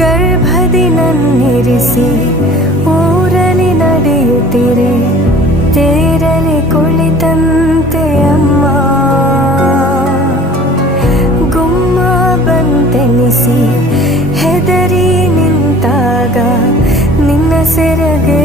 ಗರ್ಭದಿ ನನ್ನಿರಿಸಿ ಊರಲಿ ನಡೆಯುತ್ತಿರೆ, ತೇರಲಿ ಕುಳಿತಂತೆ ಅಮ್ಮ. ಗುಮ್ಮ ಬಂತೆನಿಸಿ ಹೆದರಿ ನಿಂತಾಗ ನಿನ್ನ ಸೆರಗೆ